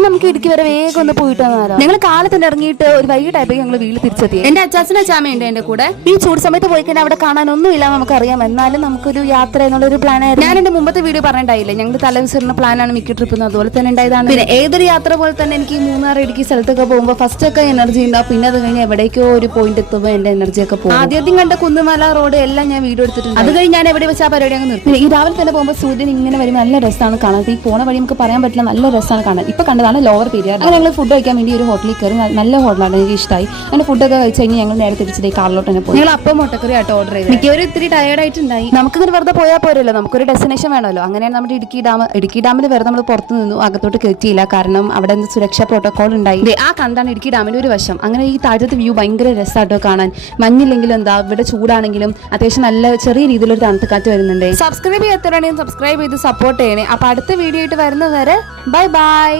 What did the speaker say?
ഇന്ന് നമുക്ക് ഇടുക്കി വരെ വേഗം ഒന്ന് പോയിട്ട് വന്നാലോ? ഞങ്ങൾ കാലത്ത് തന്നെ ഇറങ്ങിയിട്ട് ഒരു വൈകിട്ടായപ്പോഴേക്കും ഞങ്ങൾ വീട്ടിൽ തിരിച്ചെത്തി. എന്റെ അച്ചാച്ചനും അച്ചാമ്മയുണ്ട് എന്റെ കൂടെ. ഈ ചൂട് സമയത്ത് പോയി കഴിഞ്ഞാൽ അവിടെ കാണാനൊന്നും ഇല്ല നമുക്കറിയാം. എന്നാലും നമുക്കൊരു യാത്ര എന്നുള്ളൊരു പ്ലാൻ ആയിരുന്നു. ഞാൻ എന്റെ മുമ്പത്തെ വീഡിയോ പറഞ്ഞിട്ടായില്ലേ, ഞങ്ങൾ തലേദിവസം പ്ലാനാണ് മിക്ക ട്രിപ്പ്. അതുപോലെ തന്നെ ഉണ്ടായതാണ്. പിന്നെ ഏതൊരു യാത്ര പോലെ തന്നെ എനിക്ക് മൂന്നാർ ഇടുക്കി സ്ഥലത്തൊക്കെ പോകുമ്പോൾ ഫസ്റ്റ് ഒക്കെ എനർജി ഉണ്ടാവും. പിന്നെ അത് കഴിഞ്ഞ് എവിടേക്കോ ഒരു പോയിന്റ് എത്തുമ്പോൾ എന്റെ എനർജി ഒക്കെ പോകും. ആദ്യം കണ്ട കുന്നുമല റോഡ് എല്ലാം ഞാൻ വീഡിയോ എടുത്തിട്ടുണ്ട്. അത് കഴിഞ്ഞ് ഞാൻ എവിടെ വെച്ചാൽ പരിപാടി അങ്ങ് നിർത്തി. ഈ രാവിലെ തന്നെ പോകുമ്പോൾ സൂര്യൻ ഇങ്ങനെ വരുമ്പോൾ നല്ല രസമാണ് കാണാൻ. ഈ പോണ വഴി നമുക്ക് പറയാൻ പറ്റില്ല, നല്ല രസമാണ് കാണാൻ. ഇപ്പൊ കണ്ടതാണ് ലോവർ പീരിയഡ്. അങ്ങനെ ഞങ്ങൾ ഫുഡ് കഴിക്കാൻ വേണ്ടി ഒരു ഹോട്ടലിൽ കയറി. നല്ല ഹോട്ടലാണ്, എനിക്ക് ഇഷ്ടമായി. അങ്ങനെ ഫുഡൊക്കെ കഴിച്ച് കഴിഞ്ഞ് ഞങ്ങൾ നേരെ തിരിച്ചത് കാറിലോട്ട് തന്നെ പോയി. ഞങ്ങൾ അപ്പം മുട്ടക്കറി ആട്ടോ ഓർഡർ ചെയ്തത്. മിക്കവരും ഇത്തിരി ടയേർഡ് ആയിട്ടുണ്ടായി. നമുക്കിങ്ങനെ വെറുതെ പോയാൽ പോരല്ലോ, നമുക്കൊരു ഡെസ്റ്റിനേഷൻ വേണമല്ലോ. അങ്ങനെയാണ് നമ്മുടെ ഇടുക്കി ഡാമിൽ വെറുതെ നമ്മൾ പുറത്ത് നിന്നു, അകത്തോട്ട് കയറ്റിയില്ല. കാരണം അവിടെ നിന്ന് സുരക്ഷാ പ്രോട്ടോകോൾ ഉണ്ടായി. ആ കണ്ടാണ് ഇടുക്കി ഡാമിന്റെ ഒരു വശം. അങ്ങനെ ഈ താഴത്തെ വ്യൂ ഭയങ്കര രസമാട്ടോ കാണാൻ. മഞ്ഞില്ലെങ്കിലും എന്താ, ഇവിടെ ചൂടാണെങ്കിലും അത്യാവശ്യം നല്ല ചെറിയ രീതിയിലൊരു തണുത്ത കാറ്റ് വരുന്നുണ്ട്. സബ്സ്ക്രൈബ് ചെയ്യാത്തവരാണെങ്കിൽ സബ്സ്ക്രൈബ് ചെയ്ത് സപ്പോർട്ട് ചെയ്യണേ. അപ്പൊ അടുത്ത വീഡിയോ ആയിട്ട് വരുന്നവരെ ബൈ ബൈ.